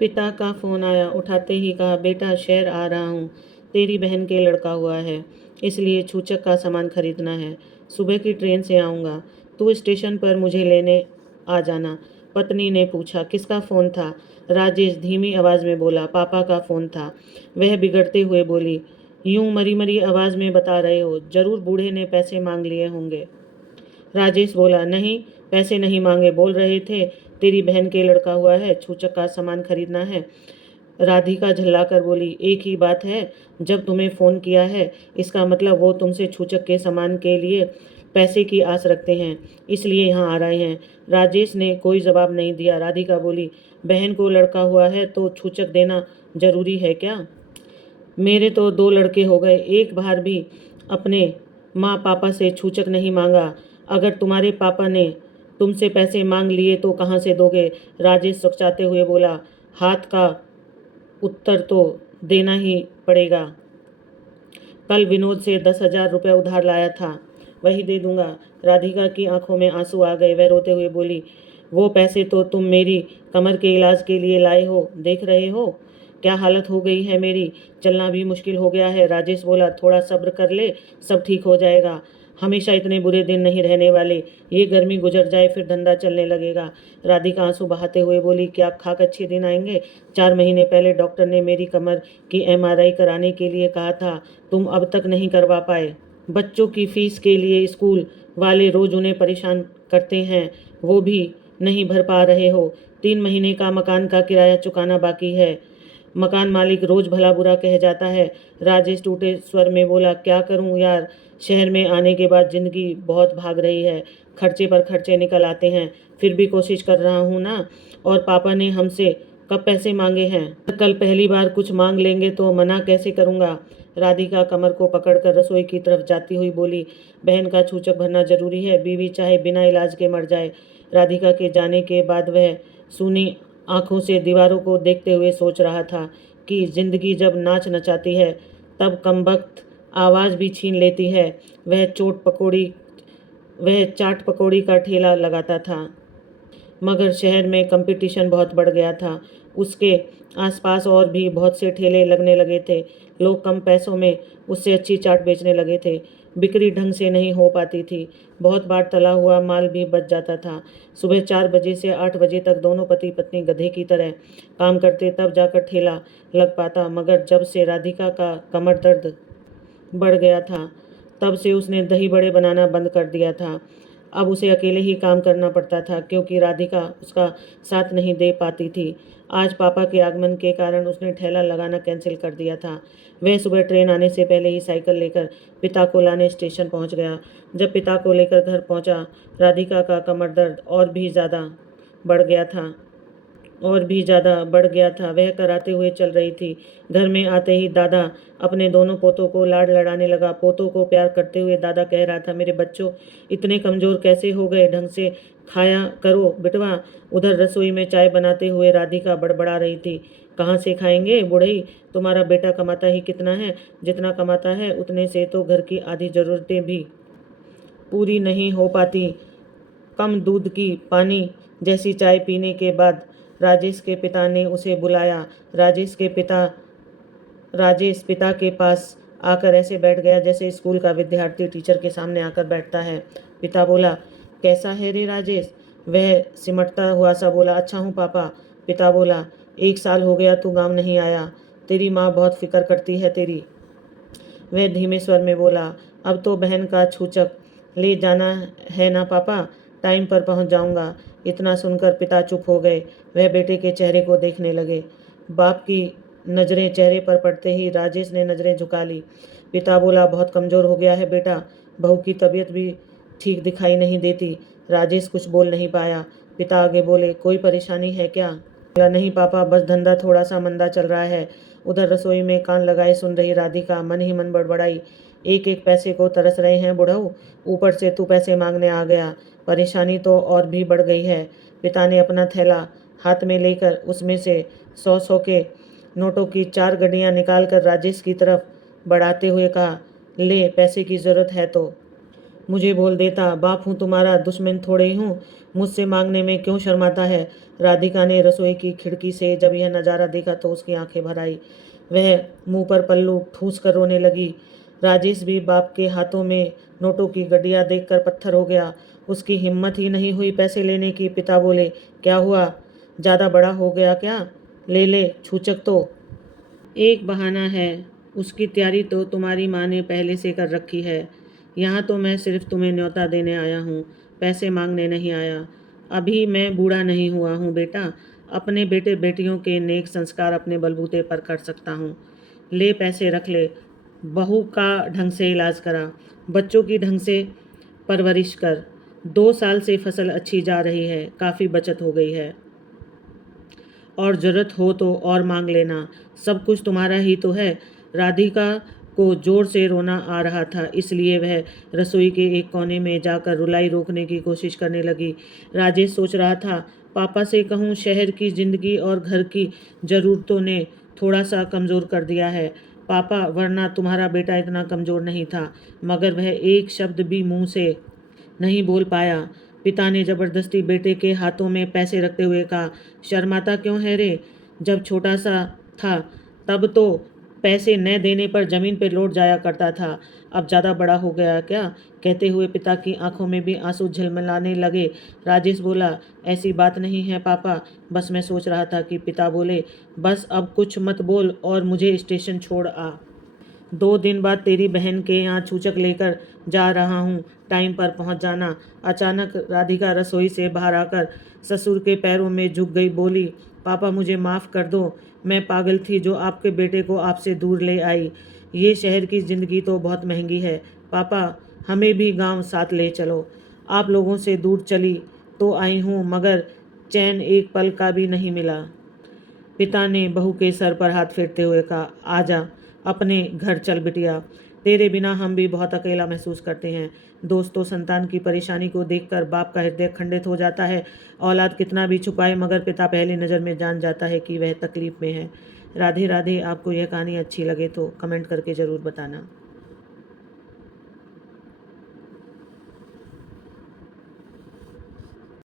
पिता का फ़ोन आया। उठाते ही कहा, बेटा शहर आ रहा हूँ, तेरी बहन के लड़का हुआ है, इसलिए छूचक का सामान खरीदना है। सुबह की ट्रेन से आऊँगा, तू स्टेशन पर मुझे लेने आ जाना। पत्नी ने पूछा, किसका फ़ोन था? राजेश धीमी आवाज़ में बोला, पापा का फ़ोन था। वह बिगड़ते हुए बोली, यूं मरी मरी आवाज़ में बता रहे हो, जरूर बूढ़े ने पैसे मांग लिए होंगे। राजेश बोला, नहीं, पैसे नहीं मांगे, बोल रहे थे तेरी बहन के लड़का हुआ है, छूचक का सामान खरीदना है। राधिका झल्लाकर बोली, एक ही बात है, जब तुम्हें फ़ोन किया है इसका मतलब वो तुमसे छूचक के सामान के लिए पैसे की आस रखते हैं, इसलिए यहाँ आ रहे हैं। राजेश ने कोई जवाब नहीं दिया। राधिका बोली, बहन को लड़का हुआ है तो छूचक देना जरूरी है क्या? मेरे तो 2 लड़के हो गए, एक बार भी अपने माँ पापा से छूचक नहीं मांगा। अगर तुम्हारे पापा ने तुमसे पैसे मांग लिए तो कहाँ से दोगे? राजेश सुकचाते हुए बोला, हाथ का उत्तर तो देना ही पड़ेगा। कल विनोद से 10,000 रुपये उधार लाया था, वही दे दूंगा। राधिका की आंखों में आंसू आ गए। वह रोते हुए बोली, वो पैसे तो तुम मेरी कमर के इलाज के लिए लाए हो, देख रहे हो क्या हालत हो गई है मेरी, चलना भी मुश्किल हो गया है। राजेश बोला, थोड़ा सब्र कर ले, सब ठीक हो जाएगा। हमेशा इतने बुरे दिन नहीं रहने वाले, ये गर्मी गुजर जाए फिर धंधा चलने लगेगा। राधिका आंसू बहाते हुए बोली, क्या खाक अच्छे दिन आएंगे? 4 महीने पहले डॉक्टर ने मेरी कमर की एमआरआई कराने के लिए कहा था, तुम अब तक नहीं करवा पाए। बच्चों की फीस के लिए स्कूल वाले रोज उन्हें परेशान करते हैं, वो भी नहीं भर पा रहे हो। 3 महीने का मकान का किराया चुकाना बाकी है। मकान मालिक रोज भला बुरा कह जाता है। राजेश टूटे स्वर में बोला, क्या करूं यार, शहर में आने के बाद जिंदगी बहुत भाग रही है, खर्चे पर खर्चे निकल आते हैं, फिर भी कोशिश कर रहा हूं ना। और पापा ने हमसे कब पैसे मांगे हैं? कल पहली बार कुछ मांग लेंगे तो मना कैसे करूंगा? राधिका कमर को पकड़कर रसोई की तरफ जाती हुई बोली, बहन का छूचक भरना जरूरी है, बीवी चाहे बिना इलाज के मर जाए। राधिका के जाने के बाद वह सूनी आंखों से दीवारों को देखते हुए सोच रहा था कि जिंदगी जब नाच नचाती है तब कमबख्त आवाज़ भी छीन लेती है। वह चाट पकौड़ी का ठेला लगाता था, मगर शहर में कंपटीशन बहुत बढ़ गया था। उसके आसपास और भी बहुत से ठेले लगने लगे थे। लोग कम पैसों में उससे अच्छी चाट बेचने लगे थे। बिक्री ढंग से नहीं हो पाती थी। बहुत बार तला हुआ माल भी बच जाता था। सुबह 4 बजे से 8 बजे तक दोनों पति पत्नी गधे की तरह काम करते, तब जाकर ठेला लग पाता। मगर जब से राधिका का कमर दर्द बढ़ गया था, तब से उसने दही बड़े बनाना बंद कर दिया था। अब उसे अकेले ही काम करना पड़ता था, क्योंकि राधिका उसका साथ नहीं दे पाती थी। आज पापा के आगमन के कारण उसने ठेला लगाना कैंसिल कर दिया था। वह सुबह ट्रेन आने से पहले ही साइकिल लेकर पिता को लाने स्टेशन पहुंच गया। जब पिता को लेकर घर पहुंचा, राधिका का कमर दर्द और भी ज़्यादा बढ़ गया था। वह कराते हुए चल रही थी। घर में आते ही दादा अपने दोनों पोतों को लाड लड़ाने लगा। पोतों को प्यार करते हुए दादा कह रहा था, मेरे बच्चों इतने कमज़ोर कैसे हो गए, ढंग से खाया करो बिटवा। उधर रसोई में चाय बनाते हुए राधिका बड़बड़ा रही थी, कहाँ से खाएंगे बुढ़ई, तुम्हारा बेटा कमाता ही कितना है, जितना कमाता है उतने से तो घर की आधी ज़रूरतें भी पूरी नहीं हो पाती। कम दूध की पानी जैसी चाय पीने के बाद राजेश के पिता ने उसे बुलाया। राजेश पिता के पास आकर ऐसे बैठ गया जैसे स्कूल का विद्यार्थी टीचर के सामने आकर बैठता है। पिता बोला, कैसा है रे राजेश? वह सिमटता हुआ सा बोला, अच्छा हूँ पापा। पिता बोला, 1 साल हो गया तू गांव नहीं आया, तेरी माँ बहुत फिक्र करती है तेरी। वह धीमे स्वर में बोला, अब तो बहन का छूचक ले जाना है ना पापा, टाइम पर पहुंच जाऊंगा। इतना सुनकर पिता चुप हो गए। वह बेटे के चेहरे को देखने लगे। बाप की नज़रें चेहरे पर पड़ते ही राजेश ने नज़रें झुका ली। पिता बोला, बहुत कमज़ोर हो गया है बेटा, बहू की तबीयत भी ठीक दिखाई नहीं देती। राजेश कुछ बोल नहीं पाया। पिता आगे बोले, कोई परेशानी है क्या? बोला, नहीं पापा, बस धंधा थोड़ा सा मंदा चल रहा है। उधर रसोई में कान लगाए सुन रही राधिका मन ही मन बड़बड़ाई, एक एक पैसे को तरस रहे हैं बुढ़ऊ, ऊपर से तू पैसे मांगने आ गया, परेशानी तो और भी बढ़ गई है। पिता ने अपना थैला हाथ में लेकर उसमें से 100-100 के नोटों की 4 गड्डियाँ निकाल कर राजेश की तरफ बढ़ाते हुए कहा, ले पैसे की ज़रूरत है तो। मुझे बोल देता, बाप हूँ तुम्हारा, दुश्मन थोड़े ही हूँ। मुझसे मांगने में क्यों शर्माता है? राधिका ने रसोई की खिड़की से जब यह नज़ारा देखा तो उसकी आंखें भर आई। वह मुंह पर पल्लू ठूस कर रोने लगी। राजेश भी बाप के हाथों में नोटों की गड्डियाँ देखकर पत्थर हो गया। उसकी हिम्मत ही नहीं हुई पैसे लेने की। पिता बोले, क्या हुआ, ज़्यादा बड़ा हो गया क्या? ले ले, छूचक तो एक बहाना है। उसकी तैयारी तो तुम्हारी माँ ने पहले से कर रखी है। यहाँ तो मैं सिर्फ तुम्हें न्योता देने आया हूँ, पैसे मांगने नहीं आया। अभी मैं बूढ़ा नहीं हुआ हूँ बेटा, अपने बेटे बेटियों के नेक संस्कार अपने बलबूते पर कर सकता हूँ। ले पैसे रख ले, बहू का ढंग से इलाज करा, बच्चों की ढंग से परवरिश कर। 2 साल से फसल अच्छी जा रही है, काफ़ी बचत हो गई है। और ज़रूरत हो तो और मांग लेना, सब कुछ तुम्हारा ही तो है। राधिका को ज़ोर से रोना आ रहा था, इसलिए वह रसोई के एक कोने में जाकर रुलाई रोकने की कोशिश करने लगी। राजेश सोच रहा था, पापा से कहूँ शहर की ज़िंदगी और घर की ज़रूरतों ने थोड़ा सा कमज़ोर कर दिया है पापा, वरना तुम्हारा बेटा इतना कमज़ोर नहीं था। मगर वह एक शब्द भी मुंह से नहीं बोल पाया। पिता ने जबरदस्ती बेटे के हाथों में पैसे रखते हुए कहा, शर्माता क्यों है रे? जब छोटा सा था तब तो पैसे न देने पर ज़मीन पर लौट जाया करता था, अब ज़्यादा बड़ा हो गया क्या? कहते हुए पिता की आंखों में भी आंसू झलमलाने लगे। राजेश बोला, ऐसी बात नहीं है पापा, बस मैं सोच रहा था कि पिता बोले, बस अब कुछ मत बोल और मुझे स्टेशन छोड़ आ। 2 दिन बाद तेरी बहन के यहाँ छूचक लेकर जा रहा हूँ, टाइम पर पहुँच जाना। अचानक राधिका रसोई से बाहर आकर ससुर के पैरों में झुक गई, बोली, पापा मुझे माफ़ कर दो, मैं पागल थी जो आपके बेटे को आपसे दूर ले आई। ये शहर की ज़िंदगी तो बहुत महंगी है। पापा, हमें भी गांव साथ ले चलो। आप लोगों से दूर चली तो आई हूँ, मगर चैन एक पल का भी नहीं मिला। पिता ने बहू के सर पर हाथ फेरते हुए कहा, आजा, अपने घर चल बिटिया, तेरे बिना हम भी बहुत अकेला महसूस करते हैं। दोस्तों, संतान की परेशानी को देखकर बाप का हृदय खंडित हो जाता है। औलाद कितना भी छुपाए मगर पिता पहली नज़र में जान जाता है कि वह तकलीफ में है। राधे राधे। आपको यह कहानी अच्छी लगे तो कमेंट करके ज़रूर बताना।